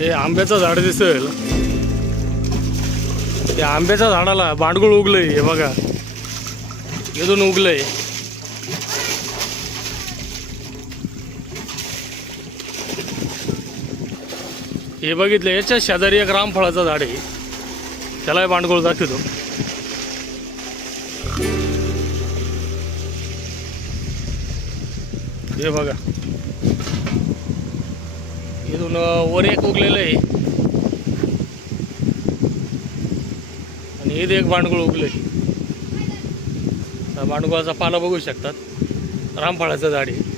हे आंब्याचं झाड दिसेल. त्या आंब्याच्या झाडाला भांडगुळ उगलंय. हे बघा इथून उगलंय. हे बघितलं, याच्या शेजारी एक रामफळाचं झाड आहे, त्याला भांडगुळ दाखवतो. हे बघा इथून वर एक उगलेलं आहे आणि इथे एक भांडगुळ उगलंय. भांडगुळाचा पाला बघू शकतात. रामफळाचं झाड आहे.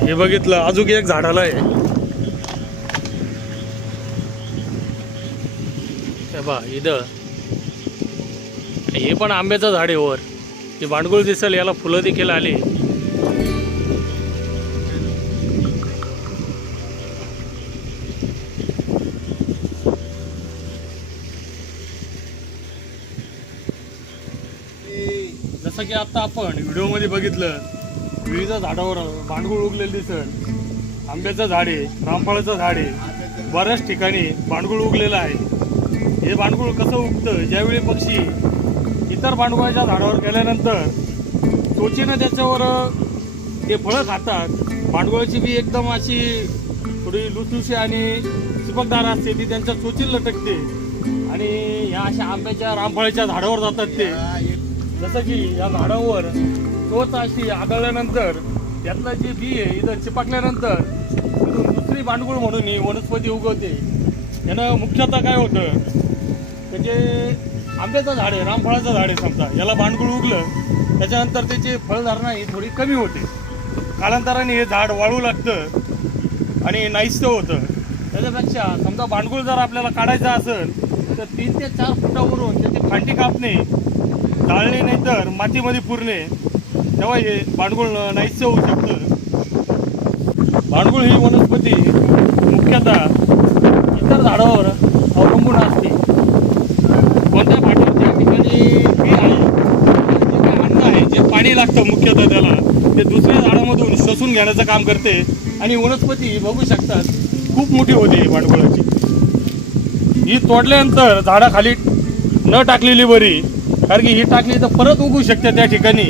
हे बघितलं, अजून एक झाडाला आहे. बा इथं हे पण आंब्याचं झाड आहे. वर हे भांडगुळ दिसेल, याला फुलं देखील आली. जसं की आता आपण व्हिडिओमध्ये बघितलं, विविध झाडावर भांडगुळ उगलेलं दिसत. आंब्याचं झाड आहे, रामफळाचं झाड आहे, बऱ्याच ठिकाणी भांडगुळ उगलेलं आहे. हे भांडगुळ कसं उगतं, ज्यावेळी पक्षी इतर भांडगुळाच्या झाडावर गेल्यानंतर त्वचेनं त्याच्यावर ते फळं खातात. भांडगुळाची बी एकदम अशी थोडी लुसलुशी आणि चिपकदार असते, ती त्यांच्या त्वचेला लटकते आणि ह्या अशा आंब्याच्या रामफळाच्या झाडावर जातात ते. जसं की या झाडावर टोच अशी आदळल्यानंतर त्यातलं जे बी आहे इथं चिपकल्यानंतर दुसरी भांडगुळ म्हणून ही वनस्पती उगवते. यानं मुख्यतः काय होतं, त्याचे आंब्याचं झाड आहे, रामफळाचं झाड आहे समजा, याला भांडगुळ उगलं त्याच्यानंतर त्याची फळधारणा ही थोडी कमी होते. कालांतराने हे झाड वाळू लागतं आणि नाहीसं होतं. त्याच्यापेक्षा समजा भांडगुळ जर आपल्याला काढायचा असेल तर 3 ते 4 फुटावरून त्याची फांटी कापणे, जाळणे नाही तर मातीमध्ये पुरणे, तेव्हा हे भांडगुळ नाहीसं होऊ शकतं. भांडगुळ ही वनस्पती मुख्यतः इतर झाडावर अवलंबून असते. कोणत्या भांड्यावर ज्या ठिकाणी बी आहे, जे काही अन्न आहे, जे पाणी लागतं मुख्यतः त्याला, ते दुसऱ्या झाडामधून शोषून घेण्याचं काम करते आणि वनस्पती बघू शकतात खूप मोठी होते भांडगुळाची. ही तोडल्यानंतर झाडाखाली न टाकलेली बरी, कारण की ही टाकली तर परत उगू शकते त्या ठिकाणी.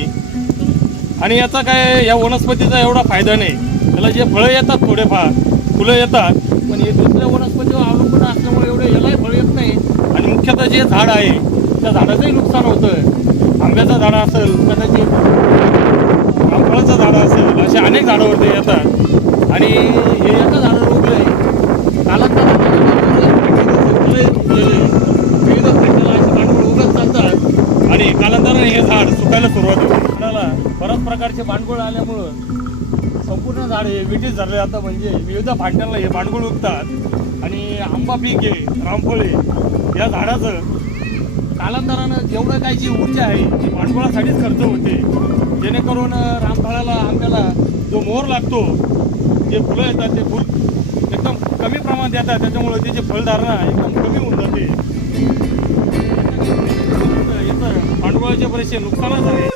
आणि याचा काय या वनस्पतीचा एवढा फायदा नाही. त्याला जे फळं येतात, थोडेफार फुलं येतात, पण हे दुसऱ्या वनस्पतीवर अवलंबून असल्यामुळे एवढे यालाही फळ येत नाही. आणि मुख्यतः जे झाड आहे त्या झाडाचंही नुकसान होतं. आंब्याचं झाड असेल, कदाचित रामफळाचं झाड असेल, असे अनेक झाडावर ते येतात. आणि हे एका झाडावर उगलं आहे, कालांतराने विविध फांद्याला असे भांडगुळ उगत चालतात आणि कालांतराने हे झाड सुकायला सुरुवात होते. झाडाला बऱ्याच प्रकारचे भांडगुळ आल्यामुळं संपूर्ण झाड हे विटीस झाले जातं. म्हणजे विविध फांद्यांना हे भांडगुळ उगतात. आणि आंबा पीक आहे, रामफळे, या झाडाचं कालांतरानं जेवढं काही जी ऊर्जा आहे ती भांडगुळासाठीच खर्च होते. जेणेकरून रामफळाला, आंब्याला जो मोहर लागतो, जे फुलं येतात ते फुल एकदम कमी प्रमाणात येतात. त्याच्यामुळे त्याची फळधारणा एकदम कमी होऊन जाते. याचं भांडगुळाचे बरेचसे नुकसानच आहे.